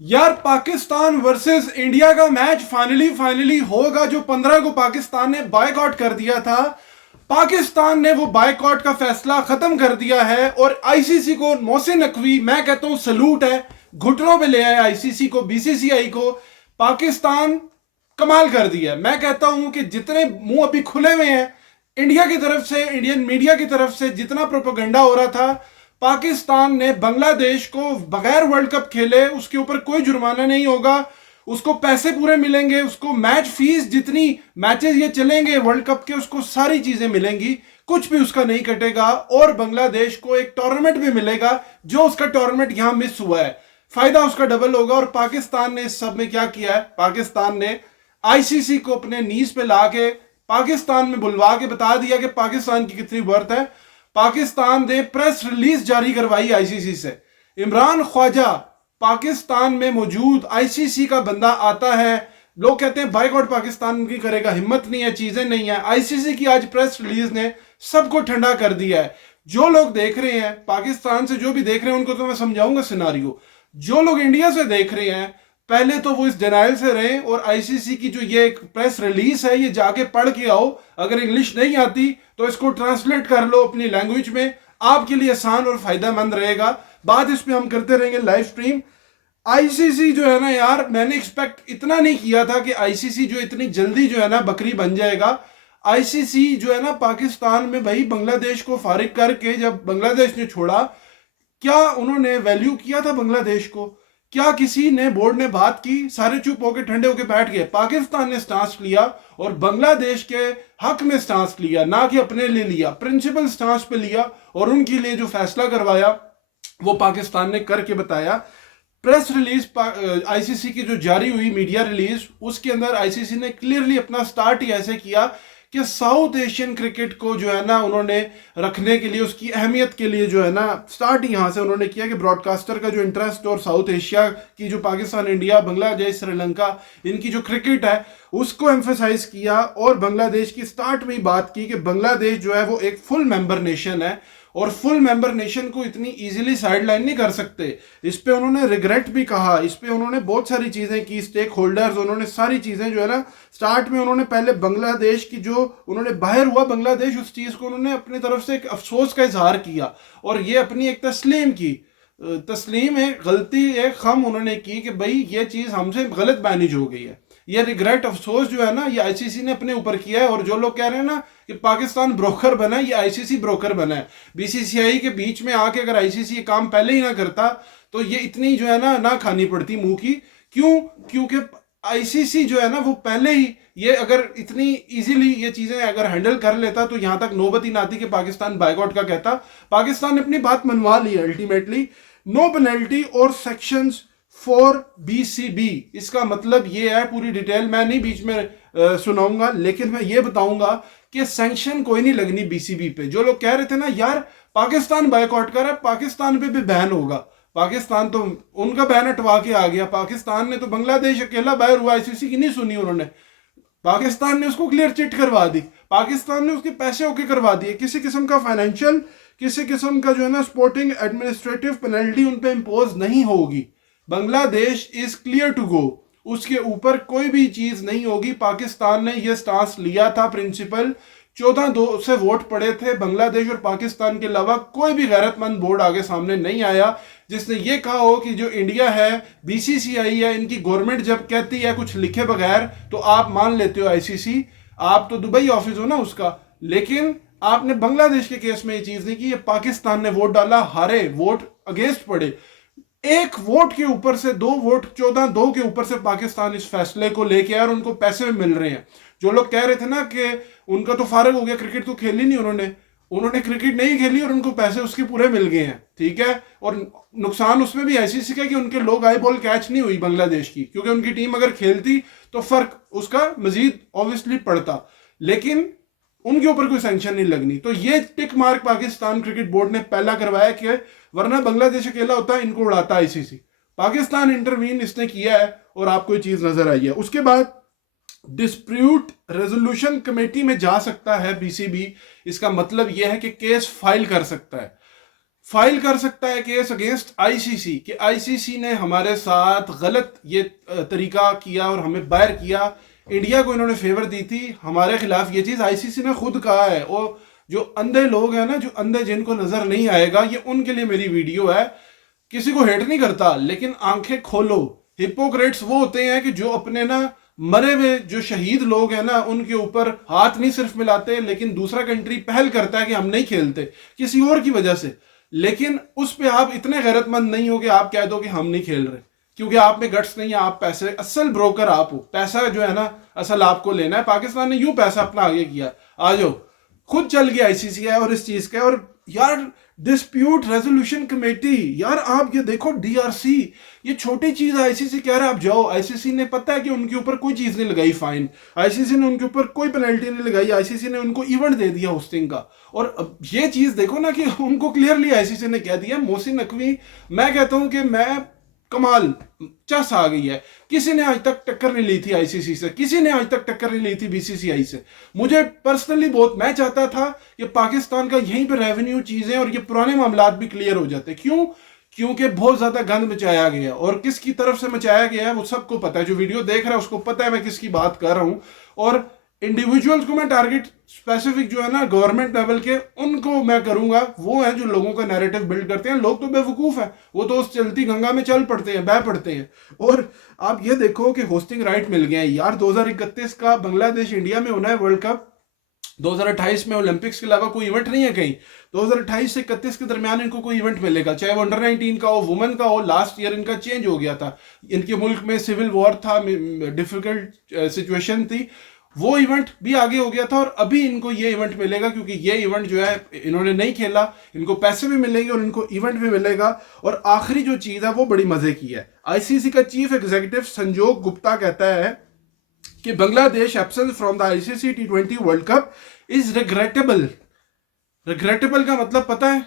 यार Pakistan versus India का match finally होगा जो 15 को पाकिस्तान ने बायकॉट कर दिया था। पाकिस्तान ने वो बायकॉट का फैसला खत्म कर दिया है और आईसीसी को मोहसिन नकवी मैं कहता हूं सलूट है, घुटनों पे ले आया आईसीसी को, बीसीसीआई को। पाकिस्तान कमाल कर दिया है। मैं कहता हूं कि जितने मुंह अभी खुले हुए हैं इंडिया की तरफ से, इंडियन मीडिया की तरफ से जितना प्रोपेगेंडा हो रहा था, पाकिस्तान ने बांग्लादेश को बगैर वर्ल्ड कप खेले उसके ऊपर कोई जुर्माना नहीं होगा, उसको पैसे पूरे मिलेंगे, उसको मैच फीस जितनी मैचेस ये चलेंगे वर्ल्ड कप के उसको सारी चीजें मिलेंगी, कुछ भी उसका नहीं कटेगा और बांग्लादेश को एक टूर्नामेंट भी मिलेगा जो उसका टूर्नामेंट यहां मिस हुआ है, फायदा उसका डबल होगा। और पाकिस्तान ने इस सब में क्या किया है, पाकिस्तान ने आईसीसी को अपने नीज पे लाके पाकिस्तान में बुलवा के बता दिया कि पाकिस्तान की कितनी वर्थ है। पाकिस्तान ने प्रेस रिलीज जारी करवाई आईसीसी से। इमरान ख्वाजा पाकिस्तान में मौजूद आईसीसी का बंदा आता है, लोग कहते हैं बाइकआउट पाकिस्तान की करेगा, हिम्मत नहीं है, चीजें नहीं है। आईसीसी की आज प्रेस रिलीज ने सबको ठंडा कर दिया है। जो लोग देख रहे हैं पाकिस्तान से, जो भी देख रहे हैं उनको तो मैं समझाऊंगा सिनारियो। जो लोग इंडिया से देख रहे हैं पहले तो वो इस डिनाइल से रहे और आईसीसी की जो ये एक प्रेस रिलीज है ये जाके पढ़ के आओ। अगर इंग्लिश नहीं आती तो इसको ट्रांसलेट कर लो अपनी लैंग्वेज में, आपके लिए आसान और फायदेमंद रहेगा। बात इस पे हम करते रहेंगे लाइव स्ट्रीम। आईसीसी जो है ना यार, मैंने एक्सपेक्ट इतना नहीं किया था कि आईसीसी जो इतनी जल्दी जो है ना बकरी बन जाएगा। आईसीसी जो है ना पाकिस्तान में भाई बांग्लादेश को फारिग करके जब बांग्लादेश ने छोड़ा, क्या उन्होंने वैल्यू किया था बांग्लादेश को? क्या किसी ने बोर्ड ने बात की? सारे चुप होकर ठंडे होकर बैठ गए। पाकिस्तान ने स्टांस लिया और बांग्लादेश के हक में स्टांस लिया, ना कि अपने लिए लिया, प्रिंसिपल स्टांस पे लिया और उनके लिए जो फैसला करवाया वो पाकिस्तान ने करके बताया। प्रेस रिलीज आईसीसी की जो जारी हुई मीडिया रिलीज, उसके अंदर आईसीसी ने क्लियरली अपना स्टार्ट ही ऐसे किया कि साउथ एशियन क्रिकेट को जो है ना उन्होंने रखने के लिए, उसकी अहमियत के लिए जो है ना स्टार्ट यहां से उन्होंने किया कि ब्रॉडकास्टर का जो इंटरेस्ट और साउथ एशिया की जो पाकिस्तान, इंडिया, बांग्लादेश, श्रीलंका, इनकी जो क्रिकेट है उसको एम्फेसाइज किया। और बांग्लादेश की स्टार्ट में ही बात की कि बांग्लादेश जो है वो एक फुल मेंबर नेशन है और फुल मेंबर नेशन को इतनी इजीली साइडलाइन नहीं कर सकते। इस पे उन्होंने रिग्रेट भी कहा, इस पे उन्होंने बहुत सारी चीजें की, स्टेक होल्डर्स, उन्होंने सारी चीजें जो है ना स्टार्ट में उन्होंने पहले बांग्लादेश की जो उन्होंने बाहर हुआ बांग्लादेश, उस चीज को उन्होंने अपनी तरफ से एक अफसोस का इजहार किया और ये अपनी एक तस्लीम की, तस्लीम है गलती एक खम उन्होंने की कि भाई ये चीज हमसे गलत मैनेज हो गई है। ये रिग्रेट, अफसोस जो है ना ये आईसीसी ने अपने ऊपर किया है। और जो लोग कह रहे हैं ना कि पाकिस्तान ब्रोकर बना है, ये आईसीसी ब्रोकर बना है। बीसीसीआई के बीच में आके अगर आईसीसी ये काम पहले ही ना करता तो ये इतनी जो है ना खानी पड़ती मुंह की। क्यों? क्योंकि आईसीसी जो है ना वो पहले ही ये अगर इतनी इजीली ये चीजें अगर हैंडल कर लेता तो यहां तक नौबत ही ना आती कि पाकिस्तान बायकॉट का कहता। पाकिस्तान ने अपनी बात मनवा ली अल्टीमेटली। नो पेनल्टी और सेक्शंस फॉर बीसीबी, इसका मतलब ये है, पूरी डिटेल मैं नहीं बीच में सुनाऊंगा, लेकिन मैं ये बताऊंगा कि सैंक्शन कोई नहीं लगनी बीसीबी पे। जो लोग कह रहे थे ना यार पाकिस्तान बायकॉट कर रहा है, पाकिस्तान पे भी बैन होगा, पाकिस्तान तो उनका बैन हटवा के आ गया। पाकिस्तान ने तो बांग्लादेश अकेला बाहर हुआ, आईसीसी की नहीं सुनी उन्होंने। पाकिस्तान ने उसको क्लियर चिट करवा दी, पाकिस्तान ने उसके पैसे ओके करवा दिए। किसी किस्म का फाइनेंशियल, किसी किस्म का जो है ना स्पोर्टिंग एडमिनिस्ट्रेटिव पेनल्टी उन पे इम्पोज नहीं होगी। Bangladesh is clear to go, उसके ऊपर कोई भी चीज नहीं होगी। पाकिस्तान ने यह स्टांस लिया था, प्रिंसिपल 14-2 से वोट पड़े थे। बांग्लादेश और पाकिस्तान के अलावा कोई भी गैरतमंद बोर्ड आगे सामने नहीं आया जिसने ये कहा हो कि जो इंडिया है, बीसीसीआई है, इनकी गवर्नमेंट जब कहती है कुछ लिखे बगैर तो आप मान लेते हो आईसीसी, आप तो दुबई ऑफिस हो ना उसका। लेकिन आपने बांग्लादेश के केस में ये चीज नहीं की। ये पाकिस्तान ने वोट डाला, हारे, वोट अगेंस्ट पड़े, एक वोट के ऊपर से, 2 वोट, 14-2 के ऊपर से पाकिस्तान इस फैसले को लेके आया और उनको पैसे भी मिल रहे हैं। जो लोग कह रहे थे ना कि उनका तो फारग हो गया, क्रिकेट तो खेली नहीं उन्होंने क्रिकेट नहीं खेली और उनको पैसे उसके पूरे मिल गए हैं, ठीक है। और नुकसान उसमें भी आईसीसी का कि उनके लोग आई बॉल कैच नहीं हुई बांग्लादेश की, क्योंकि उनकी टीम अगर खेलती तो फर्क उसका मजीद ऑब्वियसली पड़ता, लेकिन उनके ऊपर कोई सैंक्शन नहीं लगनी। तो ये tick mark Pakistan cricket board ने पहला करवाया कि वरना बांग्लादेश अकेला होता है इनको उड़ाता आईसीसी। पाकिस्तान इंटरवीन इसने किया है और आपको ये चीज नजर आई है। उसके बाद डिस्प्यूट रेजोल्यूशन कमेटी में जा सकता है बीसीबी, इसका मतलब यह है कि केस फाइल कर सकता है। फाइल कर सकता है केस अगेंस्ट आईसीसी कि आईसीसी ने हमारे साथ गलत ये तरीका किया और हमें बाहर किया, इंडिया को इन्होंने फेवर दी थी हमारे खिलाफ। ये चीज़ आईसीसी ने खुद कहा है। और जो अंधे लोग हैं ना, जो अंधे जिनको नजर नहीं आएगा, ये उनके लिए मेरी वीडियो है। किसी को हेट नहीं करता, लेकिन आंखें खोलो। हिपोक्रेट्स वो होते हैं कि जो अपने ना मरे हुए जो शहीद लोग हैं ना, उनके ऊपर हाथ नहीं सिर्फ मिलाते, लेकिन दूसरा कंट्री पहल करता है कि हम नहीं खेलते किसी और की वजह से, लेकिन उस पे आप इतने गैरतमंद नहीं हो कि आप कह दो कि हम नहीं खेल रहे, क्योंकि आप में गट्स नहीं है। आप पैसे, असल ब्रोकर आप हो, पैसा जो है ना असल आपको लेना है। पाकिस्तान ने यूं पैसा अपना आगे किया, आ जाओ, खुद चल गया आईसीसी है और इस चीज का। और यार डिस्प्यूट रेजोल्यूशन कमेटी, यार आप ये देखो डीआरसी, ये छोटी चीज है। आईसीसी कह रहा है आप जाओ। आईसीसी ने पता है कि उनके ऊपर कोई चीज नहीं लगाई फाइन, आईसीसी ने उनके ऊपर कोई पेनल्टी नहीं लगाई, आईसीसी ने उनको इवेंट दे दिया होस्टिंग का। और अब ये चीज देखो ना कि उनको क्लियरली आईसीसी ने कह दिया। मोहसिन नकवी, मैं कहता हूं कि मैं कमाल चस आ गई है। किसी ने आज तक टक्कर नहीं ली थी आईसीसी से, किसी ने आज तक टक्कर नहीं ली थी बीसीसीआई से। मुझे पर्सनली बहुत, मैं चाहता था कि पाकिस्तान का यहीं पे रेवेन्यू चीजें और ये पुराने मामलात भी क्लियर हो जाते। क्यों? क्योंकि बहुत ज्यादा गंद मचाया गया, और किसकी तरफ से मचाया गया है वो सबको पता है। जो वीडियो देख रहा है उसको पता है मैं किसकी बात कर रहा हूं। और इंडिविजुअल्स को मैं टारगेट स्पेसिफिक जो है ना गवर्नमेंट लेवल के, उनको मैं करूंगा। वो है जो लोगों का नैरेटिव बिल्ड करते हैं। लोग तो बेवकूफ है, वो तो उस चलती गंगा में चल पड़ते हैं, बह पड़ते हैं। और आप ये देखो कि होस्टिंग राइट मिल गया है यार। 2031 का बांग्लादेश इंडिया में होना है वर्ल्ड कप। 2028 में ओलंपिक्स के अलावा कोई इवेंट नहीं है कहीं। 2028 से 31 के दरमियान इनको कोई इवेंट मिलेगा, चाहे वो अंडर 19 का हो, वुमेन का हो। लास्ट ईयर इनका चेंज हो गया था, इनके मुल्क में सिविल वॉर था, डिफिकल्ट सिचुएशन थी, वो इवेंट भी आगे हो गया था। और अभी इनको ये इवेंट मिलेगा, क्योंकि ये इवेंट जो है इन्होंने नहीं खेला, इनको पैसे भी मिलेंगे और इनको इवेंट भी मिलेगा। और आखिरी जो चीज है वो बड़ी मजे की है। आईसीसी का चीफ एग्जीक्यूटिव संजोग गुप्ता कहता है कि Bangladesh absence from the ICC T20 world cup is regrettable. Regrettable का मतलब पता है?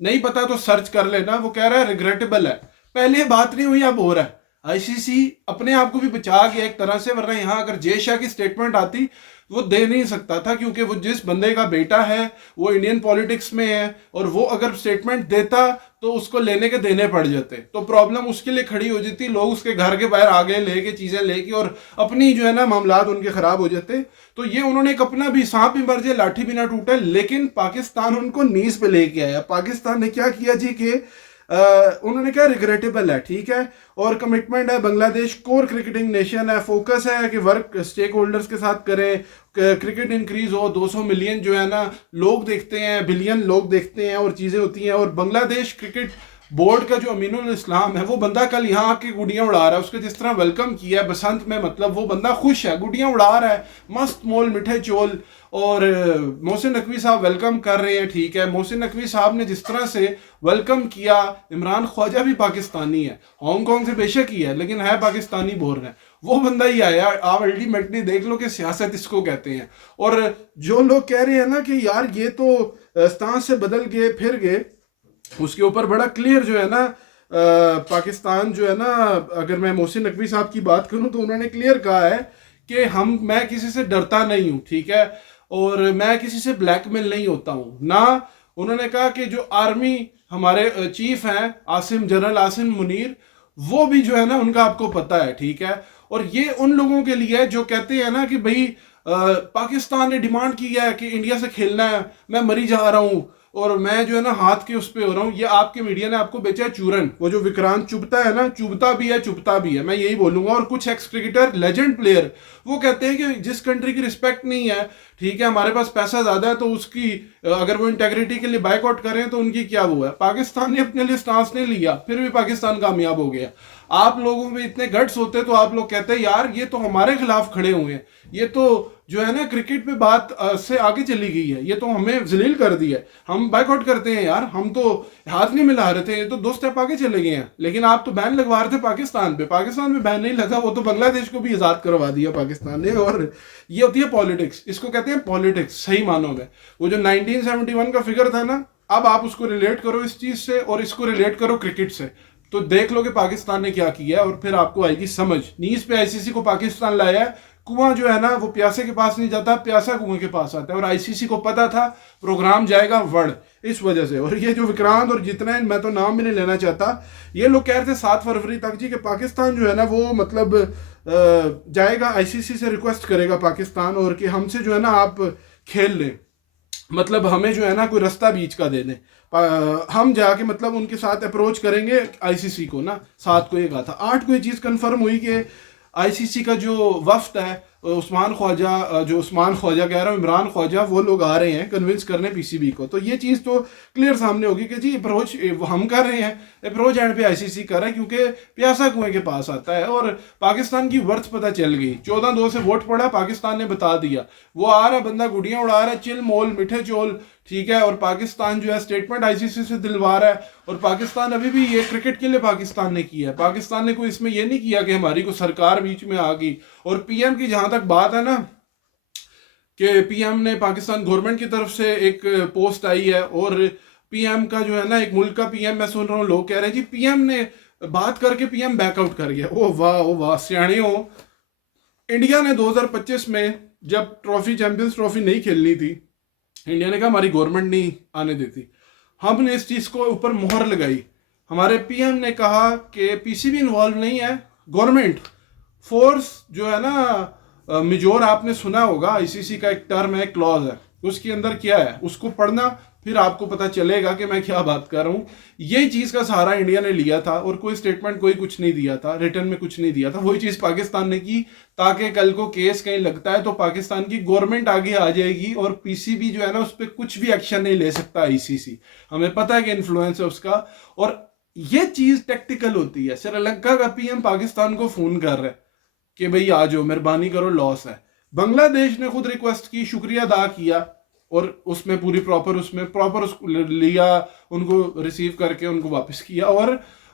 नहीं पता तो सर्च कर लेना। वो कह रहा है रिग्रेटेबल है। पहले बात नहीं हुई, अब हो रहा है। आईसीसी अपने आप को भी बचा गया एक तरह से, वरना यहां अगर जय शाह की स्टेटमेंट आती वो दे नहीं सकता था, क्योंकि वो जिस बंदे का बेटा है वो इंडियन पॉलिटिक्स में है, और वो अगर स्टेटमेंट देता तो उसको लेने के देने पड़ जाते, तो प्रॉब्लम उसके लिए खड़ी हो जाती। लोग उसके घर के बाहर आगे लेके चीजें लेके, और अपनी जो है ना मामलात उनके खराब हो जाते। तो ये उन्होंने एक अपना भी, सांप भी मर जाए लाठी भी ना टूटे, लेकिन पाकिस्तान उनको नीज पे लेके आया। पाकिस्तान ने क्या किया जी कि उन्होंने कहा रिग्रेटेबल है, ठीक है, और कमिटमेंट है। बांग्लादेश कोर क्रिकेटिंग नेशन है, फोकस है कि वर्क स्टेक होल्डर्स के साथ करें, क्रिकेट इंक्रीज हो। 200 मिलियन जो है ना लोग देखते हैं, बिलियन लोग देखते हैं, और चीजें होती हैं। और बांग्लादेश क्रिकेट बोर्ड का जो अमीनुल इस्लाम है, वो बंदा कल यहाँ आके गुड़ियां उड़ा रहा है। उसके जिस तरह वेलकम किया है बसंत में, मतलब वो बंदा खुश है, गुड़ियां उड़ा रहा है, मस्त मोल मिठे चोल। और मोहसिन नकवी साहब वेलकम कर रहे हैं, ठीक है। मोहसिन नकवी साहब ने जिस तरह से वेलकम किया, इमरान ख्वाजा भी पाकिस्तानी है, हांगकांग से बेशक ही है, लेकिन है पाकिस्तानी बोल रहे हैं, वो बंदा ही आया। आप अल्टीमेटली देख लो कि सियासत इसको कहते हैं। और जो लोग कह रहे हैं ना कि यार ये तो स्टांस से बदल गए फिर गए, उसके ऊपर बड़ा क्लियर जो है ना पाकिस्तान जो है ना, अगर मैं मोहसिन नकवी साहब की बात करूं तो उन्होंने क्लियर कहा है कि मैं किसी से डरता नहीं हूं, ठीक है, और मैं किसी से ब्लैकमेल नहीं होता हूं ना। उन्होंने कहा कि जो आर्मी हमारे चीफ हैं आसिम, जनरल आसिम मुनीर, वो भी जो है ना उनका आपको पता है, ठीक है। और ये उन लोगों के लिए जो कहते हैं ना कि भाई पाकिस्तान ने डिमांड की है कि इंडिया से खेलना है, मैं मरी जा रहा हूं और मैं जो है ना हाथ के उस पे हो रहा हूँ। ये आपके मीडिया ने आपको बेचा है चूरन। वो जो विक्रांत चुभता है ना, चुभता भी है चुभता भी है, मैं यही बोलूंगा। और कुछ एक्स क्रिकेटर लेजेंड प्लेयर वो कहते हैं कि जिस कंट्री की रिस्पेक्ट नहीं है, ठीक है, हमारे पास पैसा ज्यादा है, तो उसकी अगर वो इंटेग्रिटी के लिए बाइकआउट करें तो उनकी क्या वो है। पाकिस्तान ने अपने लिए स्टांस नहीं लिया, फिर भी पाकिस्तान कामयाब हो गया। आप लोगों में इतने गट्स होते तो आप लोग कहते हैं यार ये तो हमारे खिलाफ खड़े हुए हैं, ये तो जो है ना क्रिकेट पे बात से आगे चली गई है, ये तो हमें जलील कर दिया है, हम बाइकआउट करते हैं यार, हम तो हाथ नहीं मिला रहे थे, ये तो 2 स्टेप आगे चले गए हैं। लेकिन आप तो बैन लगवा रहे थे पाकिस्तान पे, पाकिस्तान में बैन नहीं लगा, वो तो बांग्लादेश को भी आजाद करवा दिया पाकिस्तान ने। और ये होती है पॉलिटिक्स, इसको कहते हैं पॉलिटिक्स सही मानों में। वो जो 1971 का फिगर था ना, अब आप उसको रिलेट करो इस चीज से और इसको रिलेट करो क्रिकेट से। तो देख लो कि पाकिस्तान ने क्या किया और फिर आपको आएगी समझ। नीज पे आईसीसी को पाकिस्तान लाया है। कुआं जो है ना वो प्यासे के पास नहीं जाता, प्यासा कुएं के पास आता है, और आईसीसी को पता था प्रोग्राम जाएगा वर्ल्ड, इस वजह से। और ये जो विक्रांत और जितना, मैं तो नाम भी नहीं लेना चाहता, ये लोग कह रहे थे 7 फरवरी तक जी कि पाकिस्तान जो है ना वो मतलब जाएगा आईसीसी से, रिक्वेस्ट करेगा पाकिस्तान और कि हमसे जो है ना आप खेल लें, मतलब हमें जो है ना कोई रास्ता बीच का दे दें, हम जाके मतलब उनके साथ अप्रोच करेंगे आईसीसी को ना। 7 को ये कहा था, 8 को ये चीज़ कंफर्म हुई कि आईसीसी का जो वफ्द है उस्मान ख्वाजा, जो उस्मान ख्वाजा कह रहा हूँ, इमरान ख्वाजा, वो लोग आ रहे हैं कन्विंस करने पीसीबी को। तो ये चीज़ तो क्लियर सामने होगी कि जी अप्रोच हम कर रहे हैं, अप्रोच एंड पे आईसीसी कर रहा है, क्योंकि प्यासा कुएं के पास आता है। और पाकिस्तान की वर्थ पता चल गई, 14-2 से वोट पड़ा, पाकिस्तान ने बता दिया, वो आ रहा बंदा गुड़ियाँ उड़ा रहा है, चिल मोल मिठे चोल, ठीक है। और पाकिस्तान जो है स्टेटमेंट आईसीसी से दिलवा रहा है। और पाकिस्तान अभी भी ये क्रिकेट के लिए पाकिस्तान ने किया है, पाकिस्तान ने कोई इसमें ये नहीं किया कि हमारी को सरकार बीच में आ गई। और पीएम की जहां तक बात है ना कि पीएम ने, पाकिस्तान गवर्नमेंट की तरफ से एक पोस्ट आई है, और पीएम का जो है ना, एक मुल्क का पीएम, मैं सुन रहा हूँ लोग कह रहे हैं जी पीएम ने बात करके पीएम बैकआउट कर गया। ओ वाह सियाणे हो। इंडिया ने 2025 में जब ट्रॉफी, चैंपियंस ट्रॉफी नहीं खेलनी थी, इंडिया ने कहा हमारी गवर्नमेंट नहीं आने देती, हमने इस चीज को ऊपर मुहर लगाई। हमारे पीएम ने कहा कि पीसीबी इन्वॉल्व नहीं है, गवर्नमेंट फोर्स जो है ना, मिजोर, आपने सुना होगा आईसीसी का एक टर्म है, क्लॉज है, उसके अंदर क्या है उसको पढ़ना, फिर आपको पता चलेगा कि मैं क्या बात कर रहा हूँ। यही चीज का सहारा इंडिया ने लिया था, और कोई स्टेटमेंट कोई कुछ नहीं दिया था, रिटर्न में कुछ नहीं दिया था। वही चीज पाकिस्तान ने की, ताकि कल को केस कहीं लगता है तो पाकिस्तान की गवर्नमेंट आगे आ जाएगी, और पीसीबी जो है ना उस पर कुछ भी एक्शन नहीं ले सकता आईसीसी, हमें पता है कि इन्फ्लुएंस है उसका। और ये चीज टेक्टिकल होती है। श्रीलंका का पीएम पाकिस्तान को फोन कर रहा है कि भाई आ जाओ, मेहरबानी करो, लॉस है। बांग्लादेश ने खुद रिक्वेस्ट की, शुक्रिया अदा किया, और उसमें पूरी प्रॉपर लिया, उनको रिसीव करके उनको वापस किया। और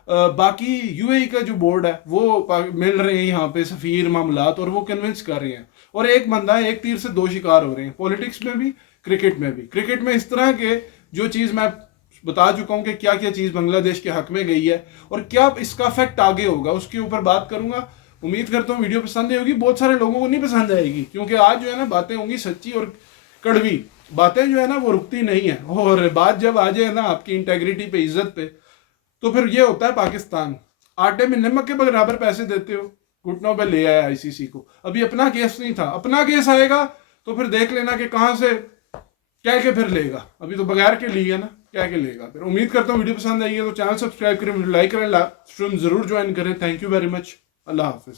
बाकी यूएई का जो बोर्ड है वो मिल रहे हैं यहाँ पे सफीर मामलात, और वो कन्विंस कर रहे हैं। और एक बंदा है, एक तीर से 2 शिकार हो रहे हैं, पॉलिटिक्स में भी, क्रिकेट में भी। क्रिकेट में इस तरह के जो चीज़ मैं बता चुका हूँ कि क्या क्या चीज़ बांग्लादेश के हक में गई है और क्या इसका इफेक्ट आगे होगा, उसके ऊपर बात करूंगा। उम्मीद करता हूँ वीडियो पसंद आई होगी। बहुत सारे लोगों को नहीं पसंद आएगी, क्योंकि आज जो है ना बातें होंगी सच्ची और कड़वी बातें, जो है ना वो रुकती नहीं है। और बात जब आ जाए ना आपकी इंटेग्रिटी पे, इज्जत पे, तो फिर ये होता है पाकिस्तान। आटे में नमक के बराबर पैसे देते हो, घुटनों पे ले आया आईसीसी को। अभी अपना केस नहीं था, अपना केस आएगा तो फिर देख लेना कि कहां से क्या के फिर लेगा। अभी तो बगैर के लिए ना, क्या के लेगा फिर। उम्मीद करता हूँ वीडियो पसंद आई है तो चैनल सब्सक्राइब करें, लाइक करें, स्ट्रीम जरूर ज्वाइन करें। Thank you very much. Allah Hafiz.